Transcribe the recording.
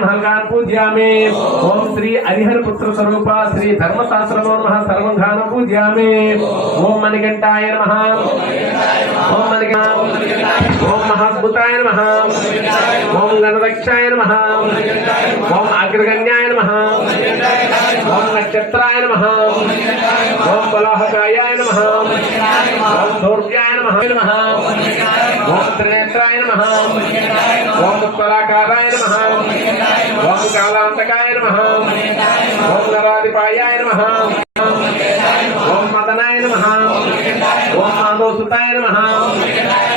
महंगान पूज्यामि। ओम श्री हरिहर पुत्र स्वरूप श्री धर्मशास्त्रो नमः सर्वंघान पूज्यामि। ओम मणिकंठाय नमः। ओम ओम महाद्भुताय नमः। ओम गणदक्षाय नमः। ओम अग्रगण्याय नमः। ओम नक्षत्राय नमः। ओम बलाहकायाय नमः। ओम धूर्व्याय नमः। ओम त्रिनेत्राय नमः। ओम उत्तराकाराय नमः। ओम कालांतकाय नमः। ओम नराधिपायाय नमः। ओम मदनाय नमः। ओम माधवसुताय नमः।